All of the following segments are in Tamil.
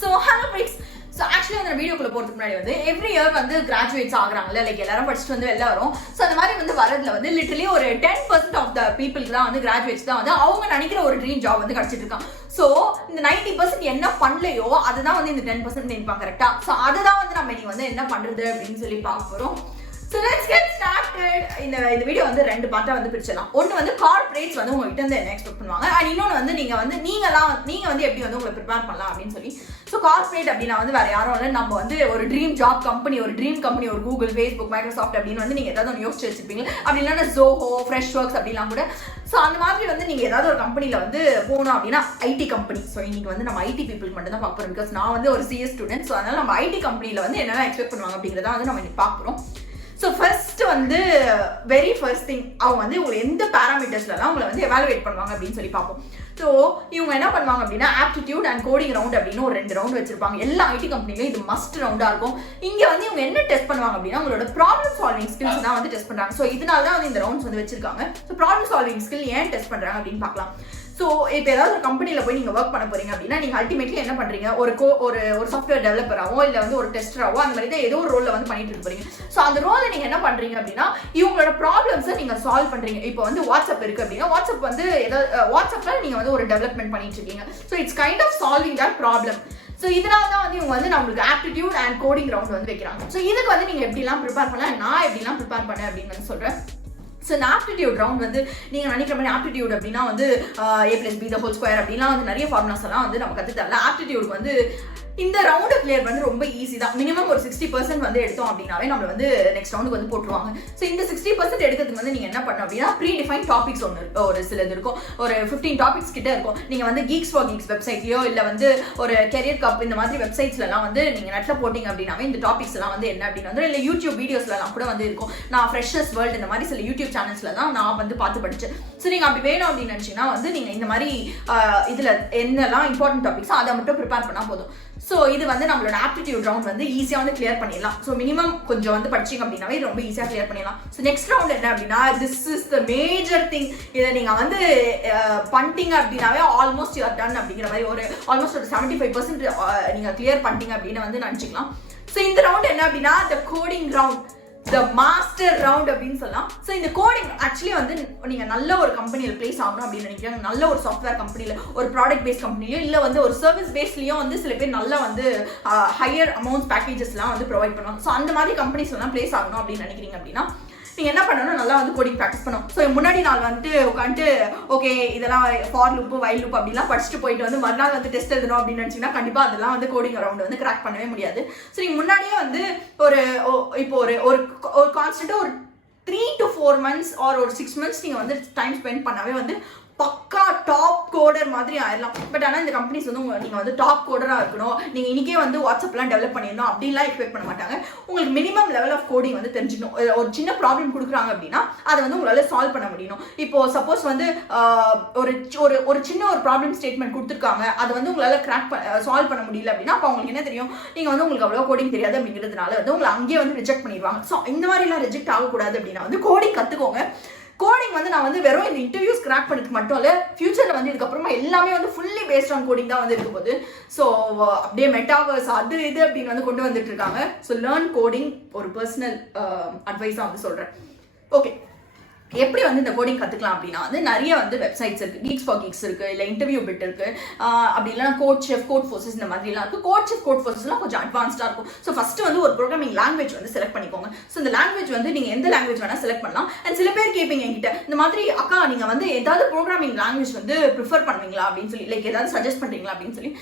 So hello friends. So actually அந்த வீடியோக்குள்ள போறதுக்கு முன்னாடி வந்து எவ்ரி இயர் வந்து கிராஜுவேட்ஸ் ஆகுறாங்கல்ல, லைக் எல்லாரும் படிச்சுட்டு வந்து வெளில வரும். ஸோ அந்த மாதிரி வந்து வரதுல வந்து லிட்டரலி ஒரு 10% ஆஃப் த பீப்புளுக்கு தான் வந்து கிராஜுவேட்ஸ் தான் வந்து அவங்க நினைக்கிற ஒரு ட்ரீம் ஜாப் வந்து கிடைச்சிட்டு இருக்கான். ஸோ இந்த 90% என்ன பண்ணலையோ அதுதான் வந்து இந்த 10% நினைப்பாங்க கரெக்டா. ஸோ அதுதான் வந்து நம்ம இன்னைக்கு வந்து என்ன பண்றது அப்படின்னு சொல்லி பார்க்க போறோம். So let's get started. இந்த வீடியோ வந்து ரெண்டு பார்ட்டா வந்து பிரிச்சலாம். ஒன்னு வந்து கார்ப்பரேட்ஸ் வந்து உங்ககிட்ட இருந்து என்ன எக்ஸ்பெக்ட் பண்ணுவாங்க, அண்ட் இன்னொன்று வந்து நீங்க வந்து எப்படி வந்து உங்களை ப்ரிப்பேர் பண்ணலாம் அப்படின்னு சொல்லி. ஸோ கார்ப்பரேட் அப்படின்னா வந்து வேற யாரும் இல்லை, நம்ம வந்து ஒரு ட்ரீம் ஜாப் கம்பெனி, ஒரு ட்ரீம் கம்பெனி, ஒரு கூகுள், ஃபேஸ்புக், மைக்ரோசாஃப்ட் அப்படின்னு வந்து நீங்க ஏதாவது ஒன்று யோசிச்சு வச்சிருப்பீங்க. அப்படி இல்லைன்னா ஜோஹோ, ஃப்ரெஷ் ஒர்க்ஸ் அப்படிலாம் கூட. ஸோ அந்த மாதிரி வந்து நீங்க ஏதாவது ஒரு கம்பெனில வந்து போகணும் அப்படின்னா ஐடி கம்பெனி. ஸோ இன்னைக்கு வந்து நம்ம ஐடி பீப்புள் மட்டும் தான் பார்க்க போறோம். பிகாஸ் நான் வந்து ஒரு சிஎஸ் ஸ்டூடெண்ட். ஸோ அதனால நம்ம ஐடி கம்பெனில வந்து என்னெல்லாம் எக்ஸ்பெக்ட் பண்ணுவாங்க அப்படிங்கிறத வந்து நம்ம இன்னைக்கு பார்க்குறோம். ஸோ ஃபர்ஸ்ட் வந்து வெரி ஃபர்ஸ்ட் திங், அவங்க வந்து உங்களை எந்த பேராமீட்டர்ஸ்லாம் உங்களை வந்து எவாலுவேட் பண்ணுவாங்க அப்படின்னு சொல்லி பார்ப்போம். ஸோ இவங்க என்ன பண்ணுவாங்க அப்படின்னா ஆப்டிடியூட் அண்ட் கோடிங் ரவுண்ட் அப்படின்னு ஒரு 2 ரவுண்ட் வச்சிருப்பாங்க. எல்லா ஐடி கம்பெனிலையும் இது மஸ்ட் ரவுண்டாக இருக்கும். இங்கே வந்து இவங்க என்ன டெஸ்ட் பண்ணுவாங்க அப்படின்னா உங்களோட ப்ராப்ளம் சால்விங் ஸ்கில்ஸ் தான் வந்து டெஸ்ட் பண்ணுறாங்க. ஸோ இதனால தான் வந்து இந்த ரவுண்ட்ஸ் வந்து வச்சிருக்காங்க. ஸோ ப்ராப்ளம் சால்விங் ஸ்கில் ஏன் டெஸ்ட் பண்ணுறாங்க அப்படின்னு பார்க்கலாம். ஸோ இப்போ ஏதாவது ஒரு கம்பெனியில் போய் நீங்கள் ஒர்க் பண்ண போறீங்க அப்படின்னா நீங்கள் அல்டிமேட்லி என்ன பண்ணுறீங்க, ஒரு சாஃப்ட்வேர் டெவலப்பராகவோ இல்லை வந்து ஒரு டெஸ்டராகவோ அந்த மாதிரி தான் ஏதோ ஒரு ரோலில் வந்து பண்ணிட்டு இருக்க போறீங்க. ஸோ அந்த ரோலில் நீங்கள் என்ன பண்ணுறீங்க அப்படின்னா இவங்களோட ப்ராப்ளம்ஸை நீங்கள் சால்வ் பண்ணுறீங்க. இப்போ வந்து வாட்ஸ்அப் இருக்குது அப்படின்னா வாட்ஸ்அப் வந்து வாட்ஸ்அப்பில் நீங்கள் வந்து ஒரு டெவலப்மெண்ட் பண்ணிட்டு இருக்கீங்க. So it's kind of solving that problem. So இதனால தான் வந்து இவங்க வந்து நம்மளுக்கு ஆப்டிடியூட் அண்ட் கோடிங் ரவுண்ட் வந்து வைக்கிறாங்க. ஸோ இதுக்கு வந்து நீங்கள் எப்படிலாம் ப்ரிப்பேர் பண்ணலாம், நான் எப்படிலாம் ப்ரிப்பேர் பண்ணேன் அப்படின்னு வந்து சொல்கிறேன். ஸோ இந்த ஆப்டிடியூட் ரவுண்ட் வந்து நீங்கள் நினைக்கிற மாதிரி ஆப்டிடியூட் அப்படின்னா வந்து A+B² அப்படின்னா வந்து நிறைய ஃபார்முலாஸ் எல்லாம் வந்து நம்ம கற்றுத்தரல. ஆப்டிடியூட் வந்து இந்த ரவுண்டு கிளியர் வந்து ரொம்ப ஈஸி தான். மினிமம் ஒரு 60% வந்து எடுத்தோம் அப்படின்னாவே நம்மள வந்து நெக்ஸ்ட் ரவுண்டுக்கு வந்து போட்டுருவாங்க. ஸோ இந்த 60% எடுக்கிறதுக்கு வந்து நீங்கள் என்ன பண்ணணும் அப்படின்னா ப்ரீ டிஃபைன் டாபிக்ஸ் ஒன்று ஒரு சிலது இருக்கும், ஒரு 15 டாபிக்ஸ் கிட்ட இருக்கும். நீங்கள் வந்து கீக்ஸ் ஃபார் கீக்ஸ் வெப்சைட்லையோ இல்லை வந்து ஒரு கெரியர் கப் இந்த மாதிரி வெப்சைட்ஸ்லாம் வந்து நீங்கள் நெட்டில் போட்டிங்க அப்படின்னாவே இந்த டாபிக்ஸ் எல்லாம் வந்து என்ன அப்படின்னு வந்து இல்லை யூடியூப் வீடியோஸ்லாம் கூட வந்து இருக்கும். நான் ஃப்ரெஷர்ஸ் வேர்ல்டு இந்த மாதிரி சில யூடியூப் சேனல்ஸ்ல தான் நான் வந்து பார்த்து படித்தேன். ஸோ நீங்கள் அப்படி வேணும் அப்படின்னு நினச்சிங்கன்னா வந்து நீங்கள் இந்த மாதிரி இதில் என்னெல்லாம் இம்பார்ட்டன்ட் டாபிக்ஸோ அதை மட்டும் ப்ரிப்பேர் பண்ணால் போதும். ஸோ இது வந்து நம்மளோட ஆப்டிடியூட் ரவுண்ட் வந்து ஈஸியாக வந்து கிளியர் பண்ணிடலாம். ஸோ மினிமம் கொஞ்சம் வந்து படிச்சிங்க அப்படின்னாவே ரொம்ப ஈஸியாக கிளியர் பண்ணிடலாம். ஸோ நெக்ஸ்ட் ரவுண்ட் என்ன அப்படின்னா this is the major thing. இதை நீங்கள் வந்து பண்ணிட்டீங்க அப்படின்னாவே ஆல்மோஸ்ட் யூஆர் டன் அப்படிங்கிற மாதிரி ஒரு ஆல்மோஸ்ட் ஒரு 75% நீங்கள் கிளியர் பண்ணிட்டீங்க அப்படின்னு வந்து நினச்சிக்கலாம். ஸோ இந்த ரவுண்ட் என்ன அப்படின்னா த coding round, the master round அப்படின்னு சொல்லலாம். ஸோ இந்த கோடிங் ஆக்சுவலி வந்து நீங்கள் நல்ல ஒரு கம்பெனியில் பிளேஸ் ஆகணும் அப்படின்னு நினைக்கிறாங்க. நல்ல ஒரு சாஃப்ட்வேர் கம்பெனியில், ஒரு ப்ராடக்ட் பேஸ்ட் கம்பெனிலையும் இல்லை வந்து ஒரு சர்வீஸ் பேஸ்லையும் வந்து சில பேர் நல்லா வந்து ஹையர் அமௌண்ட்ஸ் பேக்கேஜஸ்லாம் வந்து ப்ரொவைட் பண்ணுவாங்க. ஸோ அந்த மாதிரி கம்பெனிஸ்லாம் பிளேஸ் ஆகணும் அப்படின்னு நினைக்கிறீங்க அப்படின்னா நீங்கள் என்ன பண்ணணும், நல்லா வந்து கோடிங் ப்ராக்டிஸ் பண்ணணும். ஸோ முன்னாடி நாள் வந்துட்டு உட்காந்துட்டு ஓகே இதெல்லாம் ஃபார் லூப்பு வைல் லூப் அப்படிலாம் படிச்சுட்டு போயிட்டு வந்து மறுநாள் வந்து டெஸ்ட் எழுதணும் அப்படின்னு நினச்சிங்கன்னா கண்டிப்பாக அதெல்லாம் வந்து கோடிங் ரவுண்ட் வந்து கிராக் பண்ணவே முடியாது. ஸோ நீங்கள் முன்னாடியே வந்து இப்போ ஒரு கான்ஸ்டன்ட்டாக ஒரு 3 to 4 months ஆர் ஒரு 6 months நீங்கள் வந்து டைம் ஸ்பெண்ட் பண்ணாவே வந்து பக்கா டாப் கோடர் மாதிரி ஆயிடலாம். பட் ஆனால் இந்த கம்பெனிஸ் வந்து நீங்கள் வந்து டாப் கோடராக இருக்கணும், நீங்கள் இன்றைக்கே வந்து வாட்ஸ்அப்லாம் டெவலப் பண்ணிடணும் அப்படின்லாம் எக்ஸ்பெக்ட் பண்ண மாட்டாங்க. உங்களுக்கு மினிமம் லெவல் ஆஃப் கோடிங் வந்து தெரிஞ்சுக்கணும். ஒரு சின்ன ப்ராப்ளம் கொடுக்குறாங்க அப்படின்னா அதை வந்து உங்களால் சால்வ் பண்ண முடியணும். இப்போ சப்போஸ் வந்து ஒரு சின்ன ஒரு ப்ராப்ளம் ஸ்டேட்மெண்ட் கொடுத்துருக்காங்க, அதை வந்து உங்களால் சால்வ் பண்ண முடியல அப்படின்னா அப்போ உங்களுக்கு என்ன தெரியும், நீங்கள் வந்து உங்களுக்கு அவ்வளோ கோடிங் தெரியாது அப்படிங்கிறதுனால வந்து உங்களை அங்கேயே வந்து ரிஜெக்ட் பண்ணிடுவாங்க. ஸோ இந்த மாதிரிலாம் ரிஜெக்ட் ஆகக்கூடாது அப்படின்னா வந்து கோடிங் கற்றுக்கோங்க. கோடிங் வந்து நான் வந்து வெறும் இந்த இன்டர்வியூஸ் கிராக் பண்ணதுக்கு மட்டும் இல்லை, ஃபியூச்சரில் வந்து இதுக்கப்புறமா எல்லாமே வந்து ஃபுல்லி பேஸ்ட் ஆன் கோடிங் தான் வந்து இருக்க போகுது. ஸோ அப்படியே மெட்டாவர்ஸ் அது இது அப்படின்னு வந்து கொண்டு வந்துட்டு இருக்காங்க. ஸோ லேர்ன் கோடிங் ஒரு பர்சனல் அட்வைஸாக வந்து சொல்கிறேன். ஓகே, எப்படி வந்து இந்த கோடிங் கற்றுக்கலாம் அப்படின்னா வந்து நிறைய வந்து வெப்சைட்ஸ் இருக்குது. கீக்ஸ் ஃபார் கீக்ஸ் இருக்குது, இல்லை இன்டர்வியூ பிட் இருக்குது, அப்படி இல்லைனா கோட் ஷெஃப், கோட் ஃபோர்ஸஸ் இந்த மாதிரிலாம் இருக்குது. கோட் ஷெஃப், கோட் ஃபோர்ஸஸ்லாம் கொஞ்சம் அட்வான்ஸ்டாக இருக்கும். ஸோ ஃபஸ்ட்டு வந்து ஒரு ப்ரோக்ராமிங் லாங்குவேஜ் வந்து செலக்ட் பண்ணிக்கோங்க. ஸோ இந்த லாங்குவேஜ் வந்து நீங்கள் எந்த லாங்குவேஜ் வேணால் செலக்ட் பண்ணலாம். அண்ட் சில பேர் கேட்பீங்க என்கிட்ட இந்த மாதிரி அக்கா நீங்கள் வந்து ஏதாவது ப்ரோக்ராமிங் லாங்குவேஜ் வந்து ப்ரிஃபர் பண்ணுவீங்களா அப்படின்னு சொல்லி, லைக் ஏதாவது சஜஸ்ட் பண்ணுறீங்களா அப்படின்னு சொல்லி.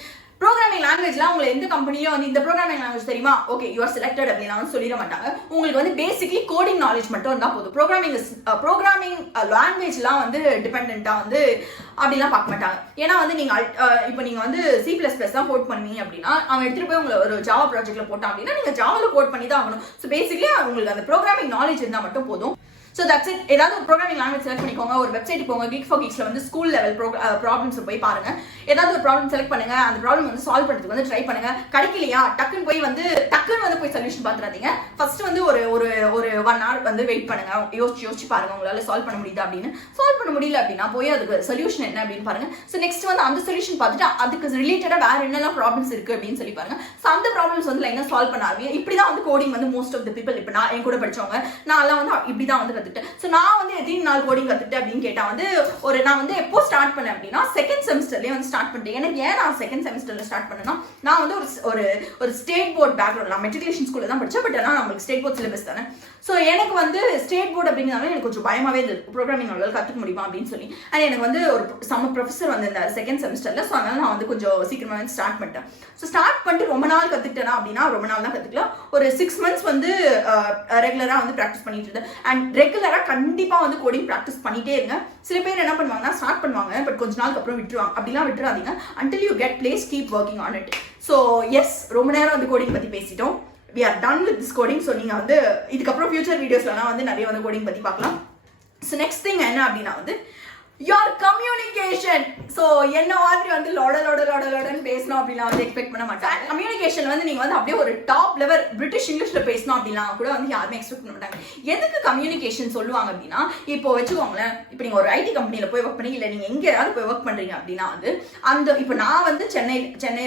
ப்ரோக்ராமிங் லாங்குவேஜ்லாம் உங்களை எந்த கம்பெனியும் வந்து இந்த ப்ரோக்ராமிங் லாங்குவேஜ் தெரியுமா, ஓகே யூ ஆர் செலக்டட் அப்படின்னு வந்து சொல்லிட மாட்டாங்க. உங்களுக்கு வந்து பேசிக்லி கோடிங் நாலேஜ் மட்டும் இருந்தால் போதும். ப்ரோக்ராமிங் லாங்குவேஜ்லாம் வந்து டிபெண்ட்டாக வந்து அப்படிலாம் பார்க்க மாட்டாங்க. ஏன்னா வந்து இப்போ நீங்கள் வந்து C++ தான் கோட் பண்ணுவீங்க அப்படின்னா அவன் எடுத்துகிட்டு போய் உங்களை ஒரு ஜாவா ப்ராஜெக்ட்டில் போட்டான் அப்படின்னா நீங்கள் ஜாவாவில் கோட் பண்ணி தான் ஆகணும். ஸோ பேசிக்லி உங்களுக்கு அந்த ப்ரோக்ராமிங் நாலேஜ் இருந்தால் மட்டும் போதும். So that's it. ஏதாவது ஒரு ப்ரோக்ராமிங் லாங்குவேஜ் செலக்ட் பண்ணிக்கோங்க, ஒரு வெப்சைட் போங்க, Geek for Geeks வந்து ஸ்கூல் லெவல் ப்ராப்ளம்ஸ் போய் பாருங்க. ஏதாவது ஒரு ப்ராப்ளம் செலக்ட் பண்ணுங்க, அந்த ப்ராப்ளம் வந்து சால்வ் பண்ணுறதுக்கு வந்து ட்ரை பண்ணுங்க. கிடைக்கலையா டக்குன்னு போய் சொல்யூஷன் பார்த்துறாதீங்க. ஃபர்ஸ்ட் வந்து ஒரு ஒரு ஒரு 1 hour வந்து வெயிட் பண்ணுங்க, யோசிச்சு பாருங்க உங்களால சால்வ் பண்ண முடியுதா அப்படின்னு. சால்வ் பண்ண முடியல அப்படின்னா போய் அதுக்கு சொல்யூஷன் என்ன அப்படின்னு பாருங்க. ஸோ நெக்ஸ்ட் வந்து அந்த சொல்யூஷன் பார்த்துட்டு அதுக்கு ரிலேட்டடா வேற என்னெல்லாம் ப்ராப்ளம்ஸ் இருக்கு அப்படின்னு சொல்லி பாருங்க. ஸோ அந்த ப்ராப்ளம்ஸ் வந்து லைனா சால்வ் பண்ண ஆரம்பிங்க. இப்படிதான் வந்து கோடிங் வந்து மோஸ்ட் ஆஃப் த பீப்பிள், இப்போ நான் என் கூட படிச்சவங்க நான் எல்லாம் வந்து இப்படிதான் வந்து கத்துட்டேன். ஸோ நான் வந்து எத்தனை நாள் கோடிங் கத்துட்டேன் அப்படின்னு கேட்டா வந்து நான் வந்து எப்போ ஸ்டார்ட் பண்ணேன் அப்படின்னா செகண்ட் செமஸ்டர்லயே வந்து ஸ்டார்ட் பண்ணிட்டேன். எனக்கு ஏன் நான் செகண்ட் செமஸ்டர்ல ஸ்டார்ட் பண்ணேன்னா, நான் வந்து ஒரு ஸ்டேட் போர்ட் பேக்ரவுண்ட், நான் மெட்ரிகுலேஷன் ஸ்கூல்ல தான் படிச்சேன். பட் ஆனால் நம்மளுக்கு ஸ்டேட் போர்ட் சிலபஸ் தானே. ஸோ எனக்கு வந்து ஸ்டேட் போர்டு அப்படிங்கிறதால எனக்கு கொஞ்சம் பயமாவே இருந்தது, ப்ரோக்ராமிங் நல்லா கற்றுக்க முடியுமா அப்படின்னு சொல்லி. அண்ட் எனக்கு வந்து ஒரு சம்ம ப்ரொஃபஸர் வந்து இந்த செகண்ட் செமஸ்டர்ல. ஸோ அதனால நான் வந்து கொஞ்சம் சீக்கிரமா வந்து ஸ்டார்ட் பண்ணிட்டேன். ஸோ ஸ்டார்ட் பண்ணிட்டு ரொம்ப நாள் கற்றுக்கிட்டேனா அப்படின்னா ரொம்ப நாள் தான் கற்றுக்கலாம். ஒரு 6 months வந்து ரெகுலராக வந்து ப்ராக்டிஸ் பண்ணிட்டு இருந்தேன். அண்ட் ரெகுலராக கண்டிப்பாக வந்து கோடிங் ப்ராக்டிஸ் பண்ணிட்டே இருங்க. சில பேர் என்ன பண்ணுவாங்கன்னா ஸ்டார்ட் பண்ணுவாங்க, பட் கொஞ்ச நாளுக்கு அப்புறம் விட்டுருவாங்க. அப்படிலாம் விட்டுறாதீங்க. until you get place, keep working on it. So yes, ரொம்ப நேரம் வந்து கோடிங் பற்றி பேசிட்டோம். we are done with this coding. So நீங்கள் வந்து இதுக்கப்புறம் ஃபியூச்சர் வீடியோஸ்லாம் வந்து நிறைய வந்து கோடிங் பற்றி பார்க்கலாம். ஸோ நெக்ஸ்ட் திங் என்ன அப்படின்னா வந்து your communication. ஸோ என்ன மாதிரி வந்து லோடன்னு பேசணும் அப்படிலாம் வந்து எக்ஸ்பெக்ட் பண்ண மாட்டாங்க. கம்யூனிகேஷன் வந்து நீங்கள் வந்து அப்படியே ஒரு டாப் லெவல் பிரிட்டிஷ் இங்கிலீஷில் பேசணும் அப்படிலாம் கூட வந்து யாருமே எக்ஸ்பெக்ட் பண்ண மாட்டாங்க. எதுக்கு கம்யூனிகேஷன் சொல்லுவாங்க அப்படின்னா, இப்போ வச்சுக்கோங்களேன், இப்போ நீங்கள் ஒரு ஐடி கம்பெனியில் போய் ஒர்க் பண்ணி, இல்லை நீங்கள் எங்கேயாவது போய் ஒர்க் பண்ணுறீங்க அப்படின்னா வந்து அந்த இப்போ நான் வந்து சென்னை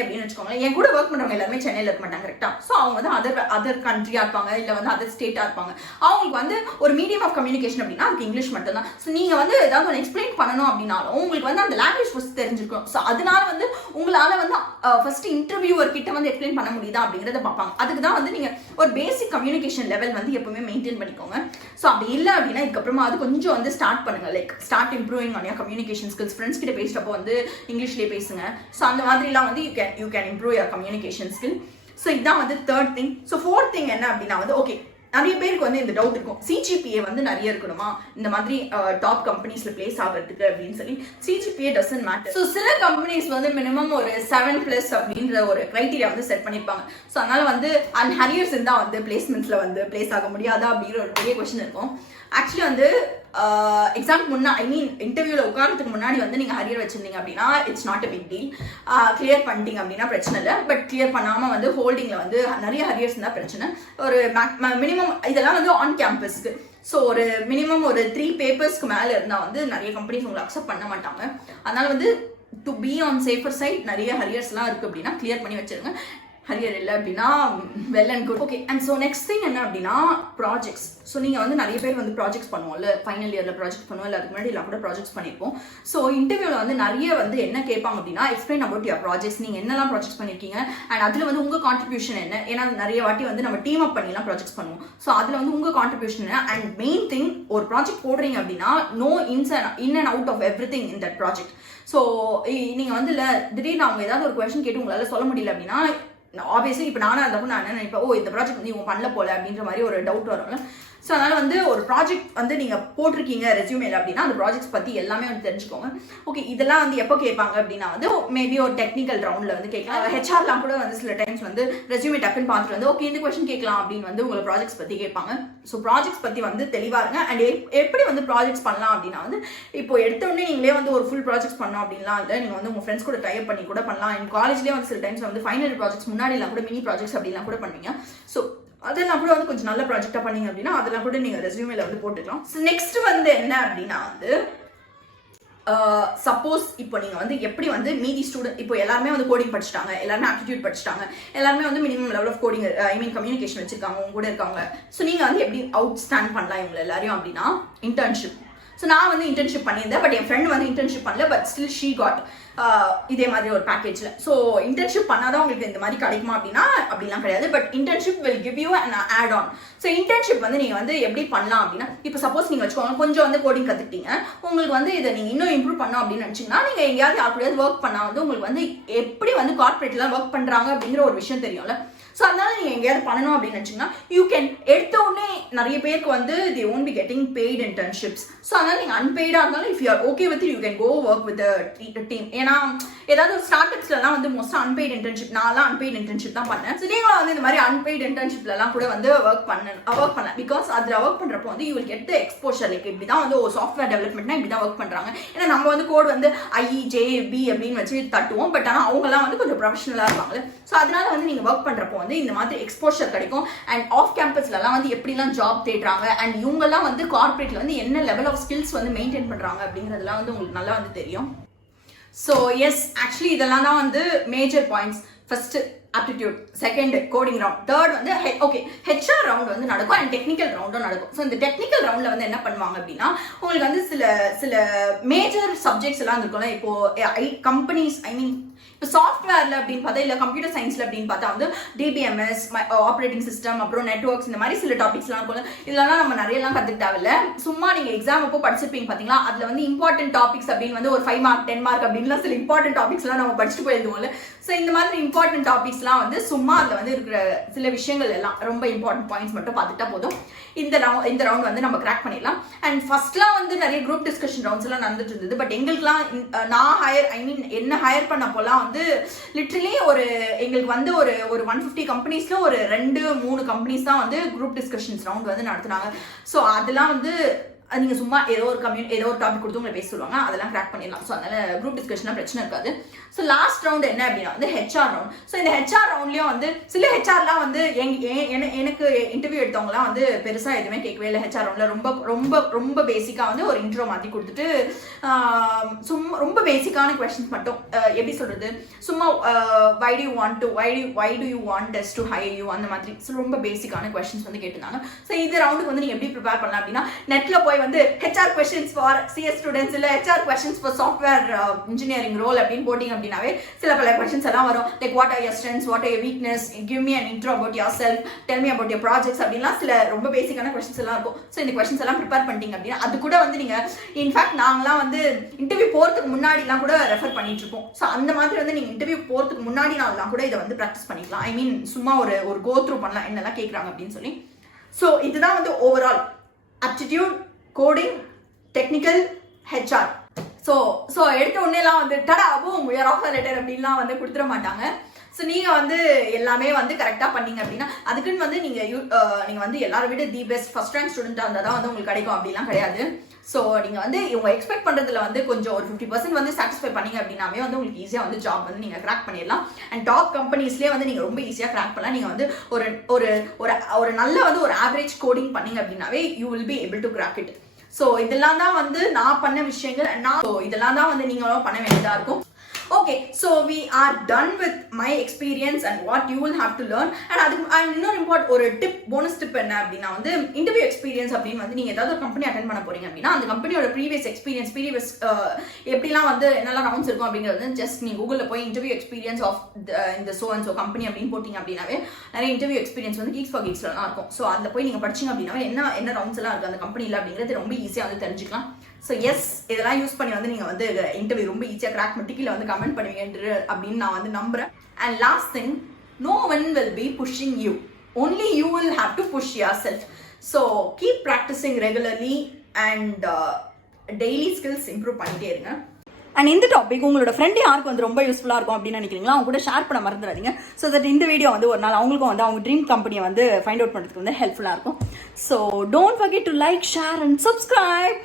அப்படின்னு வச்சுக்கோங்களேன், என் கூட ஒர்க் பண்ணுறவங்க எல்லாருமே சென்னையில் இருக்க மாட்டாங்க கரெக்டாக. ஸோ அவங்க வந்து அதர் கண்ட்ரியாக இருப்பாங்க, இல்லை வந்து அதர் ஸ்டேட்டாக இருப்பாங்க. அவங்களுக்கு வந்து ஒரு மீடியம் ஆஃப் கம்யூனிகேஷன் அப்படின்னா அதுக்கு இங்கிலீஷ் மட்டும்தான். ஸோ நீங்கள் வந்து ஏதாவது ஒன்று எக்ஸ்பிளைன் பண்ணணும் அப்படின்னாலும் உங்களுக்கு வந்து அந்த லாங்குவேஜ் ஃபர்ஸ்ட் தெரிஞ்சிருக்கும். ஸோ அதனால வந்து உங்களால வந்து ஃபர்ஸ்ட் இன்டர்வியூவர் கிட்ட வந்து எக்ஸ்பிளைன் பண்ண முடியுதா அப்படிங்கிறத பார்ப்பாங்க. அதுக்கு தான் வந்து நீங்க ஒரு பேசிக் கம்யூனிகேஷன் லெவல் வந்து எப்பவுமே மெயின்டைன் பண்ணிக்கோங்க. ஸோ அப்படி இல்லை அப்படின்னா இதுக்கப்புறமா அது கொஞ்சம் வந்து ஸ்டார்ட் பண்ணுங்க. Like start improving on your communication skills. Friends கிட்ட பேசுறப்போ வந்து இங்கிலீஷ்லேயே பேசுங்க. ஸோ அந்த மாதிரிலாம் வந்து you can improve your communication skill. So இதுதான் வந்து third thing. So fourth thing என்ன அப்படின்னா வந்து ஓகே, நிறைய பேருக்கு வந்து இந்த டவுட் இருக்கும், சிஜிபிஏ வந்து நிறைய இருக்கணுமா இந்த மாதிரி டாப் கம்பெனிஸ்ல பிளேஸ் ஆகிறதுக்கு அப்படின்னு சொல்லி. CGPA doesn't matter. ஸோ சில கம்பெனிஸ் வந்து மினிமம் ஒரு 7+ அப்படின்ற ஒரு கிரைட்டீரியா வந்து செட் பண்ணிருப்பாங்க. ஸோ அதனால வந்து அன்ஹரியர்ஸ் இருந்தால் வந்து பிளேஸ்மெண்ட்ஸ்ல வந்து பிளேஸ் ஆக முடியாதா அப்படிங்கிற ஒரு பெரிய கொஸ்டின் இருக்கும். ஆக்சுவலி வந்து எக்ஸாம்க்கு இன்டர்வியூல உட்காரத்துக்கு முன்னாடி வந்து நீங்க ஹரியர் வச்சிருந்தீங்க அப்படின்னா it's not a big deal. Clear பண்ணிட்டீங்க அப்படின்னா பிரச்சனை இல்லை. பட் கிளியர் பண்ணாம வந்து ஹோல்டிங்ல வந்து நிறைய ஹரியர்ஸ் இருந்தா பிரச்சனை. ஒரு மினிமம் இதெல்லாம் வந்து ஆன் கேம்பஸ்க்கு. ஸோ ஒரு மினிமம் ஒரு 3 பேப்பர்ஸ்க்கு மேலே இருந்தால் வந்து நிறைய கம்பெனிஸ் உங்களை அக்செப்ட் பண்ண மாட்டாங்க. அதனால வந்து to be on safer side நிறைய ஹரியர்ஸ்லாம் இருக்கு அப்படின்னா கிளியர் பண்ணி வச்சிருங்க. ஹரியர் இல்லை அப்படின்னா well and good. Okay, and so next thing என்ன அப்படின்னா ப்ராஜெக்ட்ஸ். ஸோ நீங்கள் வந்து நிறைய பேர் வந்து ப்ராஜெக்ட்ஸ் பண்ணுவோம்ல, ஃபைனல் இயரில் ப்ராஜெக்ட் பண்ணுவோம், இல்லை அதுக்கு முன்னாடி எல்லாம் கூட ப்ராஜெக்ட்ஸ் பண்ணியிருப்போம். ஸோ இன்டர்வியூவில் வந்து நிறைய வந்து என்ன கேட்பாங்க அப்படின்னா எக்ஸ்பிளைன் அபவுட் யுவர் ப்ராஜெக்ட்ஸ். நீங்கள் என்னெல்லாம் ப்ராஜெக்ட்ஸ் பண்ணியிருக்கீங்க அண்ட் அதில் வந்து உங்கள் கான்ட்ரிபியூஷன் என்ன. ஏன்னா நிறைய வாட்டி வந்து நம்ம டீம் அப் பண்ணிலாம் ப்ராஜெக்ட்ஸ் பண்ணுவோம். ஸோ அதில் வந்து உங்கள் கான்ட்ரிபியூஷன் என்ன. அண்ட் மெயின் திங், ஒரு ப்ராஜெக்ட் போடுறீங்க அப்படின்னா know in and out of everything in that project. So நீங்கள் வந்து இல்லை திடீர்னு அவங்க ஏதாவது ஒரு கொஸ்டின் கேட்டு உங்களால் சொல்ல முடியல அப்படின்னா ஆப்வியஸ்லி இப்போ நானும் இருந்தப்போ நான் என்ன நினைப்பேன், இந்த ப்ராஜெக்ட் வந்து இவங்க பண்ணல போல அப்படின்ற மாதிரி ஒரு டவுட் வரும்ல. ஸோ அதனால வந்து ஒரு ப்ராஜெக்ட் வந்து நீங்கள் போட்டிருக்கீங்க ரெஸ்யூமேல அப்படின்னா அந்த ப்ராஜெக்ட்ஸ் பற்றி எல்லாமே வந்து தெரிஞ்சுக்கோங்க. ஓகே, இதெல்லாம் வந்து எப்போ கேட்பாங்க அப்படின்னா வந்து மேபி ஒரு டெக்னிக்கல் ரவுண்டில் வந்து கேட்கலாம். ஹெச்ஆர்லாம் கூட வந்து சில டைம்ஸ் வந்து ரெஸ்யூமே டக்குன்னு பார்த்துட்டு வந்து ஓகே இந்த கொஸ்டின் கேட்கலாம் அப்படின்னு வந்து உங்களை ப்ராஜெக்ட்ஸ் பற்றி கேட்பாங்க. ஸோ ப்ராஜெக்ட்ஸ் பற்றி வந்து தெளிவாக இருங்க. அண்ட் எப்படி வந்து ப்ராஜெக்ட்ஸ் பண்ணலாம் அப்படின்னா வந்து இப்போ எடுத்தோடனே நீங்களே வந்து ஒரு ஃபுல் ப்ராஜெக்ட்ஸ் பண்ணோம் அப்படின்லாம் இல்லை. நீங்கள் வந்து உங்கள் ஃப்ரெண்ட்ஸ் கூட டைப் பண்ணி கூட பண்ணலாம். என் காலேஜ்லேயே வந்து சில டைம்ஸ் வந்து ஃபைனல் ப்ராஜெக்ட்ஸ் முன்னாடிலாம் கூட மினி ப்ராஜெக்ட்ஸ் அப்படிலாம் கூட பண்ணுவீங்க. ஸோ அதெல்லாம் கூட வந்து கொஞ்சம் நல்ல ப்ராஜெக்டாக பண்ணீங்க அப்படின்னா அதெல்லாம் கூட நீங்கள் ரெஸ்யூமேல வந்து போட்டுக்கலாம். ஸோ நெக்ஸ்ட் வந்து என்ன அப்படின்னா வந்து சப்போஸ் இப்போ நீங்கள் வந்து எப்படி வந்து மீதி ஸ்டூடெண்ட் இப்போ எல்லாருமே வந்து கோடிங் படிச்சுட்டாங்க, எல்லாருமே ஆப்டிடியூட் படிச்சுட்டாங்க, எல்லாருமே வந்து minimum level of coding communication வச்சிருக்காங்க உங்க கூட இருக்காங்க. ஸோ நீங்கள் வந்து எப்படி அவுட் ஸ்டாண்ட் பண்ணலாம் இவங்க எல்லாரையும் அப்படின்னா இன்டர்ன்ஷிப். ஸோ நான் வந்து இன்டர்ன்ஷிப் பண்ணியிருந்தேன், பட் என் ஃப்ரெண்ட் வந்து இன்டர்ன்ஷிப் பண்ணல, பட் ஸ்டில் ஷீ காட் இதே மாதிரி ஒரு பேக்கேஜில். ஸோ இன்டர்ன்ஷிப் பண்ணாதான் உங்களுக்கு இந்த மாதிரி கிடைக்குமா அப்படின்னா அப்படிலாம் கிடையாது. But internship will give you and add on. So internship வந்து நீங்கள் வந்து எப்படி பண்ணலாம் அப்படின்னா இப்போ சப்போஸ் நீங்கள் வச்சுக்கோங்க கொஞ்சம் வந்து கோடிங் கற்றுக்கிட்டீங்க, உங்களுக்கு வந்து இதை நீங்கள் இன்னும் இம்ப்ரூவ் பண்ணோம் அப்படின்னு நினச்சிங்கன்னா நீங்கள் எங்கேயாவது யாருக்கூடாது ஒர்க் பண்ணால் வந்து உங்களுக்கு வந்து எப்படி வந்து கார்பரேட்லாம் ஒர்க் பண்ணுறாங்க அப்படிங்கிற ஒரு விஷயம் தெரியும்ல. ஸோ அதனால நீங்கள் எங்கேயாவது பண்ணணும் அப்படின்னு நினச்சிங்கன்னா யூ கேன் எடுத்த உடனே நிறைய பேருக்கு வந்து they won't be getting paid internships. So அதனால நீங்கள் அன்பெய்டாக இருந்தாலும் if you are okay with it you can go work with the team. ஏன்னா ஏதாவது ஸ்டார்ட் அப்ஸ்லாம் வந்து மோஸ்ட்டாக அன்பெய்ட் இன்டர்ன்ஷிப், நான்லாம் அன்பெய்ட் இன்டர்ன்ஷிப் தான் பண்ணேன். ஸோ நீங்களும் வந்து இந்த மாதிரி அன்பெய்ட் இன்டர்ன்ஷிப்லாம் கூட வந்து ஒர்க் பண்ணலாம். பிகாஸ் அதில் ஒர்க் பண்ணுறப்போ வந்து you will get the exposure. Like இப்படி தான் வந்து ஒரு சாஃப்ட்வேர் டெவலப்மெண்ட்னா இப்படி தான் ஒர்க் பண்ணுறாங்க. ஏன்னா நம்ம வந்து கோட் வந்து IEJB அப்படின்னு வச்சு தட்டுவோம். பட் ஆனால் அவங்கலாம் வந்து கொஞ்சம் ப்ரொஃபஷனலாக இருப்பாங்க. ஸோ அதனால வந்து நீங்கள் ஒர்க் பண்ணுறப்போ வந்து இந்த மாதிரி எக்ஸ்போஷர் கிடைக்கும். அண்ட் ஆஃப் கேம்பஸ்லலாம் வந்து எப்படிலாம் ஜாப் தேடுறாங்க அண்ட் இவங்கெல்லாம் வந்து கார்பரேட்ல வந்து என்ன லெவல் ஆஃப் ஸ்கில்ஸ் வந்து மெயின்டைன் பண்ணுறாங்க அப்படிங்கிறதுலாம் வந்து உங்களுக்கு நல்லா வந்து தெரியும். ஸோ எஸ், ஆக்சுவலி இதெல்லாம் தான் வந்து major points. First aptitude, second coding round, third வந்து ஓகே HR ரவுண்ட் வந்து நடக்கும் அண்ட் டெக்னிக்கல் ரவுண்டும் நடக்கும். ஸோ இந்த டெக்னிக்கல் ரவுண்டில் வந்து என்ன பண்ணுவாங்க அப்படின்னா உங்களுக்கு வந்து சில மேஜர் சப்ஜெக்ட்ஸ் எல்லாம் இருக்கும்ல. இப்போ கம்பெனிஸ் இப்போ சாஃப்ட்வேர்ல அப்படின்னு பார்த்தா இல்லை கம்ப்யூட்டர் சயின்ஸ்ல அப்படின்னு பார்த்தா வந்து DBMS, ஆப்ரேட்டிங் சிஸ்டம், அப்புறம் நெட்ஒர்க்ஸ், இந்த மாதிரி சில டாபிக்ஸ்லாம் இருக்கும். இதெல்லாம் நம்ம நிறையலாம் கற்றுக்க தேவையில்ல. சும்மா நீங்கள் எக்ஸாம் அப்போ படிச்சிருப்பீங்க பார்த்தீங்களா, அதில் வந்து இம்பார்ட்டன்ட் டாபிக்ஸ் அப்படின்னு வந்து ஒரு 5 மார்க் 10 மார்க் அப்படின்லாம் சில இம்பார்ட்டன்ட் டாபிக்ஸ்லாம் நம்ம படிச்சுட்டு போயிருந்தோம்ல. ஸோ இந்த மாதிரி இம்பார்ட்டன்ட் டாபிக்ஸ்லாம் வந்து சும்மா அதில் வந்து இருக்கிற சில விஷயங்கள் எல்லாம் ரொம்ப இம்பார்ட்டன்ட் பாயிண்ட்ஸ் மட்டும் பார்த்துட்டா போதும். இந்த ரவுண்ட் வந்து நம்ம கிராக் பண்ணிடலாம். அண்ட் ஃபர்ஸ்ட்லாம் வந்து நிறைய குரூப் டிஸ்கஷன் ரவுண்ட்ஸ் எல்லாம் நடந்துட்டு இருந்தது. பட் எங்களுக்குலாம் நான் என்ன ஹையர் பண்ணப்போலாம் வந்து லிட்டரலி எங்களுக்கு வந்து ஒரு 150 கம்பெனிஸ்ல ஒரு 2-3 கம்பெனிஸ் தான் வந்து குரூப் டிஸ்கஷன்ஸ் ரவுண்ட் வந்து நடத்துனாங்க. ஸோ அதெல்லாம் வந்து நீங்க சும்மா ஏதோ ஒரு டாபிக் கொடுத்து உங்களை பேச சொல்லுவாங்க, அதெல்லாம் கிராக் பண்ணிடலாம். ஸோ அதனால குரூப் டிஸ்கஷன்லாம் பிரச்சனை இருக்காது. ஸோ லாஸ்ட் ரவுண்ட் என்ன அப்படின்னா வந்து HR ரவுண்ட். ஸோ இந்த HR ரவுண்ட்லயும் வந்து சில HRலாம் வந்து எனக்கு இன்டர்வியூ எடுத்தவங்கலாம் வந்து பெருசா எதுவுமே கேட்கவே இல்லை. HR ரவுண்ட்ல ரொம்ப ரொம்ப ரொம்ப பேசிக்கா வந்து ஒரு இன்ட்ரோ மாற்றி கொடுத்துட்டு சும்மா ரொம்ப பேசிக்கான கொஸ்டின்ஸ் மட்டும், எப்படி சொல்றது, சும்மா why do you want us to hire you அந்த மாதிரி ரொம்ப பேசிக்கான கொஸ்டின்ஸ் வந்து கேட்டிருந்தாங்க. ஸோ இந்த ரவுண்டுக்கு வந்து நீங்க எப்படி ப்ரிப்பேர் பண்ணலாம் அப்படின்னா நெட்ல போய் வந்து HR questions for CS students இல்ல HR questions for software engineering role அப்படின்னு போட்டிங்க அப்படின்னாவே சில பல questions எல்லாம் வரும். Like what are your strengths, what are your weakness, give me an intro about yourself, tell me about your projects அப்படிலாம் சில ரொம்ப பேசிக்கான questions எல்லாம் இருக்கும். ஸோ இந்த questions எல்லாம் ப்ரிப்பேர் பண்ணிட்டீங்க அப்படின்னா அது கூட வந்து நீங்க இன்ஃபேக்ட் நாங்களாம் வந்து இன்டர்வியூ போறதுக்கு முன்னாடிலாம் கூட ரெஃபர் பண்ணிட்டு இருப்போம். ஸோ அந்த மாதிரி வந்து நீங்க இன்டர்வியூ போறதுக்கு முன்னாடி நாள்லாம் கூட இதை வந்து ப்ராக்டிஸ் பண்ணிக்கலாம். ஐ மீன் சும்மா ஒரு கோ த்ரூ பண்ணலாம் என்னெல்லாம் கேட்குறாங்க அப்படின்னு சொல்லி. ஸோ இதுதான் வந்து overall aptitude, coding, technical, HR. So எடுத்த உடனேலாம் வந்து டடா boom we are offer letter அப்படின்லாம் வந்து கொடுத்துட மாட்டாங்க. ஸோ நீங்கள் வந்து எல்லாமே வந்து கரெக்டாக பண்ணீங்க அப்படின்னா அதுக்குன்னு வந்து நீங்கள் வந்து எல்லாரும் விட தி பெஸ்ட் ஃபர்ஸ்ட் ரேங்க் ஸ்டூடெண்ட்டாக இருந்தால் தான் வந்து உங்களுக்கு கிடைக்கும் அப்படிலாம் கிடையாது. ஸோ நீங்கள் வந்து இவங்க எக்ஸ்பெக்ட் பண்ணுறதுல வந்து கொஞ்சம் ஒரு 50% வந்து சாட்டிஸ்ஃபை பண்ணீங்க அப்படின்னாவே வந்து உங்களுக்கு ஈஸியாக வந்து ஜாப் வந்து நீங்கள் கிராக் பண்ணிடலாம். அண்ட் டாப் கம்பெனிஸ்லேயே வந்து நீங்கள் ரொம்ப ஈஸியாக கிராக் பண்ணலாம். நீங்கள் வந்து ஒரு நல்ல வந்து ஒரு ஆவரேஜ் கோடிங் பண்ணீங்க அப்படின்னாவே you will be able to crack it. So இதெல்லாம் தான் வந்து நான் பண்ண விஷயங்கள். இதெல்லாம் தான் வந்து நீங்களும் பண்ண வேண்டியதாக இருக்கும். Okay, so we are done with my experience and what you will have to learn. And இன்னொரு இம்பார்ட் ஒரு போனஸ் டிப் என்ன அப்படின்னா வந்து இன்டர்வியூ எக்ஸ்பீரியன்ஸ் அப்படின்னு வந்து நீங்க ஏதாவது ஒரு கம்பெனி அட்டென்ட் பண்ண போறீங்க அப்படின்னா அந்த கம்பெனியோட ப்ரீவியஸ் எப்படிலாம் வந்து என்னெல்லாம் ரவுண்ட்ஸ் இருக்கும் அப்படிங்கிறது ஜஸ்ட் நீங்க கூகுள்ல போய் இன்டர்வியூ எக்ஸ்பீரியன்ஸ் ஆஃப் இந்த சோ அண்ட் சோ கம்பெனி அப்படின்னு போட்டீங்க அப்படின்னாவே நிறைய இன்டர்வியூ எக்ஸ்பீரியன்ஸ் வந்து Geeks for Geeksலாம் இருக்கும். ஸோ அதில் போய் நீங்க படிச்சீங்க அப்படின்னா என்ன ரவுண்ட்ஸ் எல்லாம் இருக்கு அந்த கம்பெனியில் அப்படிங்கிறது ரொம்ப ஈஸியாக வந்து தெரிஞ்சுக்கலாம். ஸோ எஸ், இதெல்லாம் யூஸ் பண்ணி வந்து நீங்கள் வந்து இன்டர்வியூ ரொம்ப ஈஸியாக கிராக் பண்ணி கீழே வந்து கமெண்ட் பண்ணுவீங்க அப்படின்னு நான் வந்து நம்புறேன். And last thing, no one will be pushing you, only you will have to push yourself. So keep practicing regularly and daily skills improve பண்ணிட்டே இருங்க. அண்ட் இந்த டாபிக் உங்களோட ஃப்ரெண்டு யாருக்கு வந்து ரொம்ப யூஸ்ஃபுல்லாக இருக்கும் அப்படின்னு நினைக்கிறீங்களா அவங்க கூட ஷேர் பண்ண மறந்துடாதீங்க. ஸோ தட் இந்த வீடியோ வந்து ஒரு நாள் அவங்களுக்கும் வந்து அவங்க ட்ரீம் கம்பெனியை வந்து ஃபைண்ட் அவுட் பண்ணுறதுக்கு வந்து ஹெல்ப்ஃபுல்லாக இருக்கும். So don't forget to like, share and subscribe.